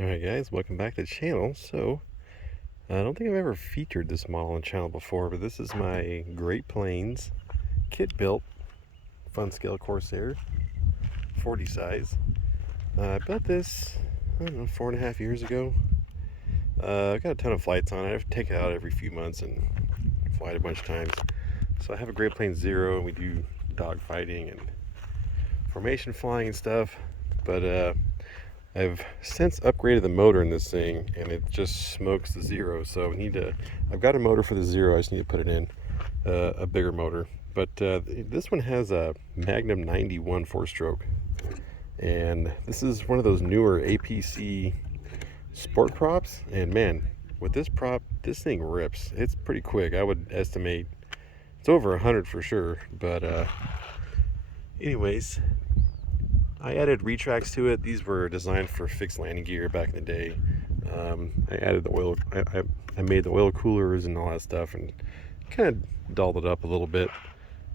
Alright guys, welcome back to the channel. So, I don't think I've ever featured this model on the channel before, but this is my Great Plains kit built fun scale Corsair 40 size. I built this, I don't know, 4.5 years ago. I've got a ton of flights on it. I have to take it out every few months and fly it a bunch of times. So I have a Great Plains Zero and we do dog fighting and formation flying and stuff. But I've since upgraded the motor in this thing, and it just smokes the Zero. So I've got a motor for the Zero. I just need to put it in a bigger motor. But this one has a Magnum 91 four-stroke, and this is one of those newer APC sport props. And man, with this prop, this thing rips. It's pretty quick. I would estimate it's over 100 for sure. But anyways. I added retracts to it. These were designed for fixed landing gear back in the day. I added the oil. I made the oil coolers and all that stuff, and kind of dolled it up a little bit.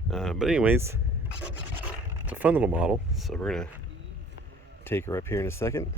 But anyways, it's a fun little model. So we're gonna take her up here in a second.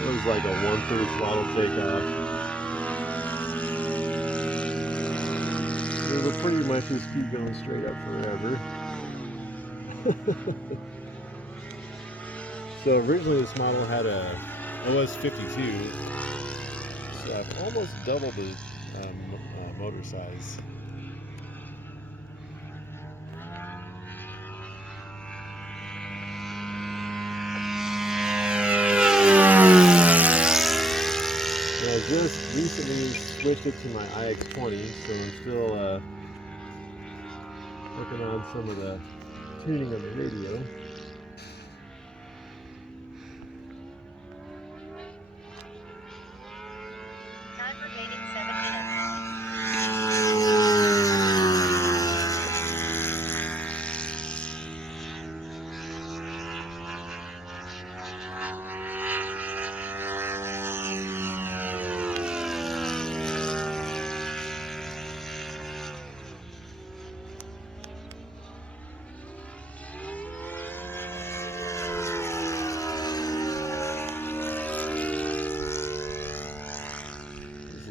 It was like a 1/3 throttle takeoff. It will pretty much just keep going straight up forever. So originally this model had a OS 52, so I've almost doubled the motor size. I just recently switched it to my iX20, so I'm still working on some of the tuning of the radio. Time remaining 7 minutes.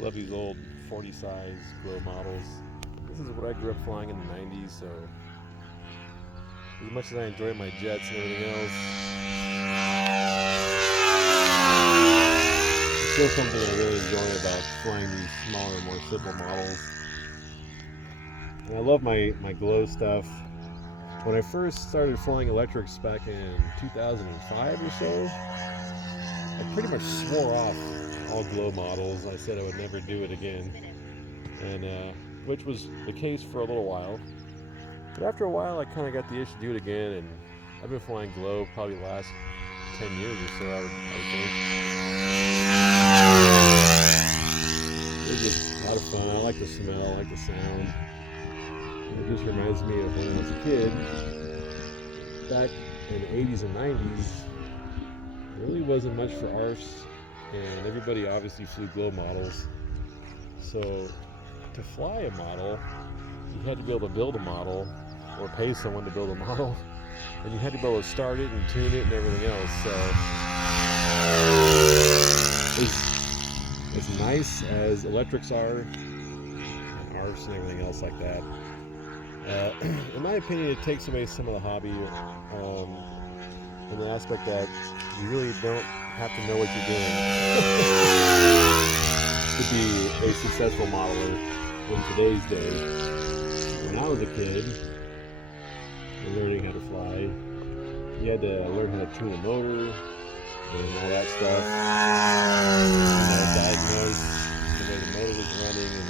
Love these old 40 size glow models. This is what I grew up flying in the 90s, so as much as I enjoy my jets and everything else, there's still something I really enjoy about flying these smaller, more simple models. And I love my glow stuff. When I first started flying electrics back in 2005 or so, I pretty much swore off all glow models. I said I would never do it again, and which was the case for a little while. But after a while, I kind of got the itch to do it again, and I've been flying glow probably the last 10 years or so. I would think it's just a lot of fun. I like the smell, I like the sound. And it just reminds me of when I was a kid, back in the 80s and 90s. There really wasn't much for arse and everybody obviously flew glow models. So to fly a model, you had to be able to build a model or pay someone to build a model, and you had to be able to start it and tune it and everything else. So as nice as electrics are, and ARFs and everything else like that, in my opinion, it takes away some of the hobby in the aspect that you really don't have to know what you're doing to be a successful modeler in today's day. When I was a kid and learning how to fly, you had to learn how to tune a motor and all that stuff. Diagnose the way the motor was running and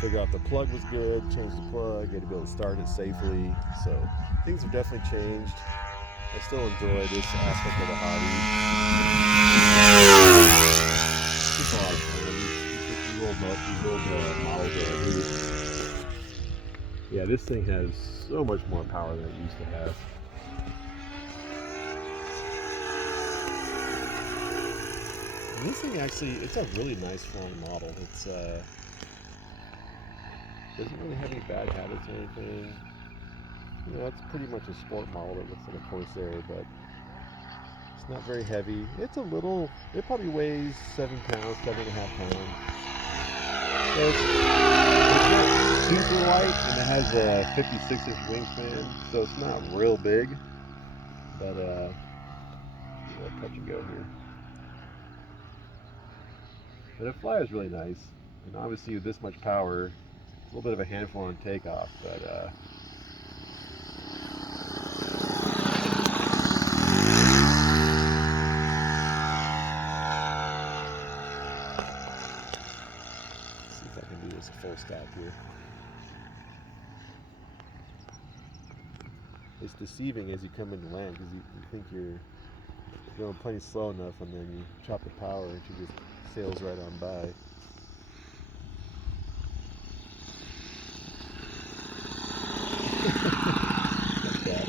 figure out the plug was good, change the plug, you had to be able to start it safely. So things have definitely changed. I still enjoy this aspect of the hobby. It's a lot of fun. These old models. Yeah, this thing has so much more power than it used to have. And this thing actually, it's a really nice flying model. It's doesn't really have any bad habits or anything. It's pretty much a sport model that looks like a Corsair, but it's not very heavy. It's a little, it probably weighs 7 pounds, 7.5 pounds. So it's not super light, and it has a 56-inch wingspan, so it's not real big, but touch and go here. But it flies really nice, and obviously with this much power, it's a little bit of a handful on takeoff, but let's see if I can do this a full stop here. It's deceiving as you come into land because you think you're going plenty slow enough, and then you chop the power and she just sails right on by. Like that.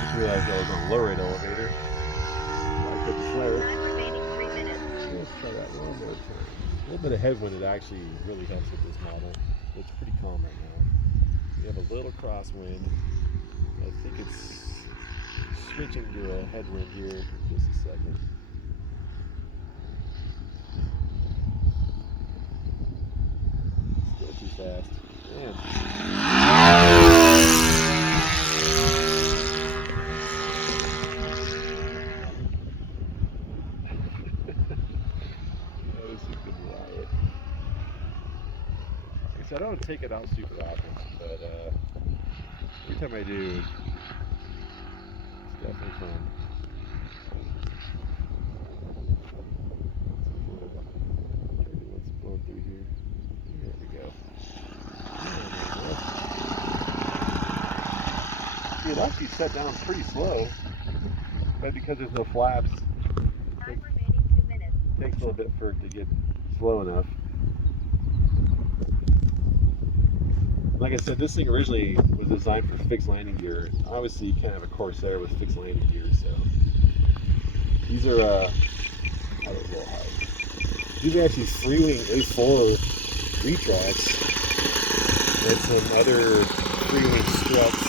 Just realized I was on a low rate elevator. I couldn't flare it. Time remaining 3 minutes. Let's try that one more time. A little bit of headwind, it actually really helps with this model. It's pretty calm right now. We have a little crosswind. I think it's switching to a headwind here in just a second. Still too fast. Man. That was a good riot. Like I said, I don't take it out super often, but every time I do, it's definitely fun. What's blowing through here? There we go. See, it actually set down pretty slow, but because there's no flaps, Time remaining 2 minutes. it takes a little bit for it to get slow enough. Like I said, this thing originally was designed for fixed landing gear. Obviously, you can't have a Corsair with fixed landing gear, so these are oh, they're a little high. These are actually Freewing A4 retracts and some other Freewing struts.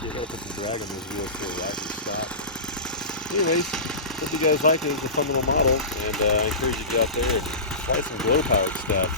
So I gotta put some drag on those wheels so they actually stop. Anyways, hope you guys like it. It's a fun little model, and I encourage you to get out there and try some glow powered stuff.